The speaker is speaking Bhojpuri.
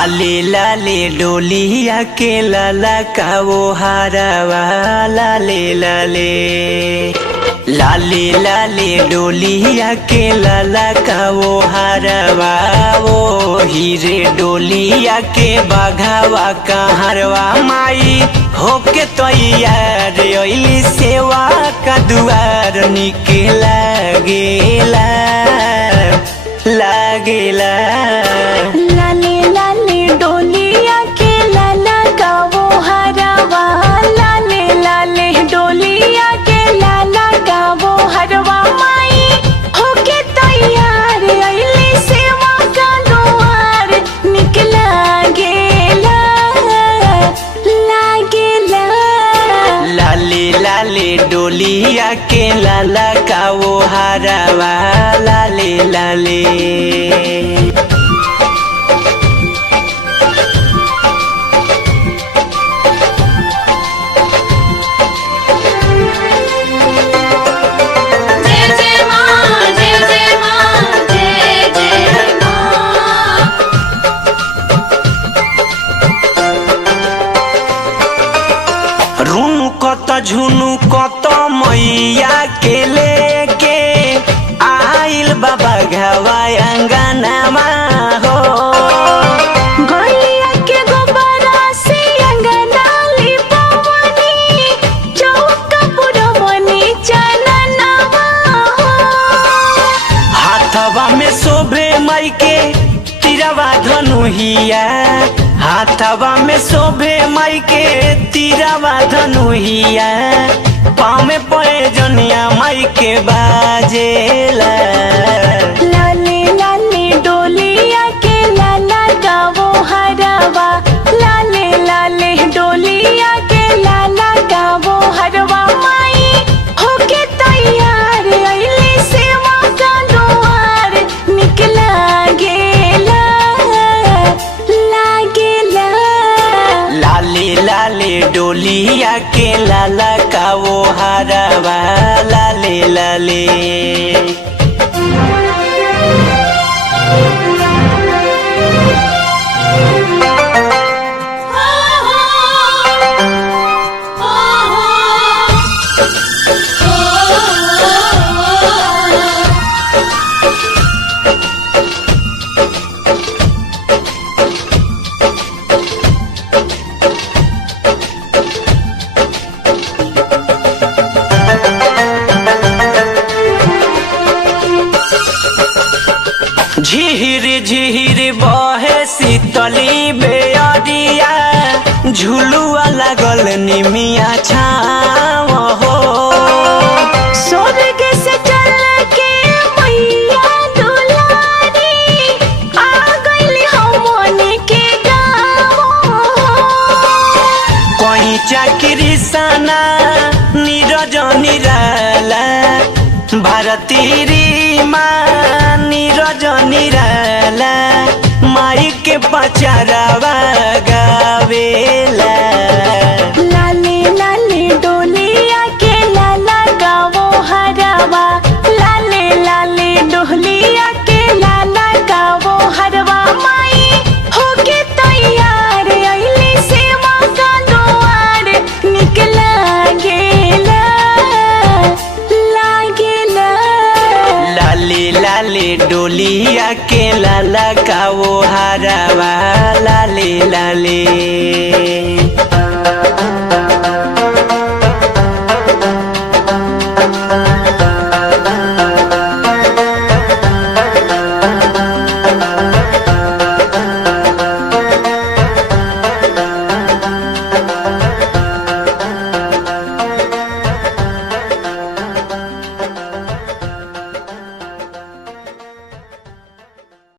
लाले लाले डोलिया के लाला का वो हारवा लाले लाले लाले लाले डोलिया के लाला का वो हारवा वो हीरे डोलिया के बाघावा का हरवा माई होके तैयार ओइली सेवा का दुआर निके लागेला लागेला। लाले लाले डोलिया के लाला का वो हरवा लाले लाले डोलिया के लाला का वो हरवा माई होके तैयार अइली सेवा का दुआर निकला गेला लागेला। लाले लाले डोलिया के लाला का वो हरवा लाले लाले। झुनु कत मैया के लेके आइल बाबा घवा अंगनामा हो गैया के गोबरा से अंगना लिपवनी चौका पुरवनी चननवा हो हाथवा में शोभे माई के तिरवा धनुहिया हाथवा में शोभे माई के तिरवा धनुहिया पाँव में पड़े जनिया माई के बाजेला। लाले लाले डोलिया के लाला का वो हरवा लाले लाले डोलिया के लाला का वो हरवा माई होके तैयार अइली सेवा का दुआर निकला गेला लागेला। लाले लाले डोलिया के लाला का वो हरवा लाले लाले। झिहिर झिहिर बहे शीतली बेअरिया झुलुआ लागल निमिया छाव हो स्वर्ग से चल के मैया दुलारी आ गइली हमनी के गाँव कहीं चाकरी सना नीरज निराला भारती री माँ नीरज निराला माई के पचारवा गावेला। लाले लाले डोलिया के लाला का वो हरवा लाले लाले डोलिया के लाला का वो हरवा माई होके तैयार अइली सेवा का दुआर निकला गेला लागेला। लाले लाले डोलिया के लाला का वो हरवा लाले लाले।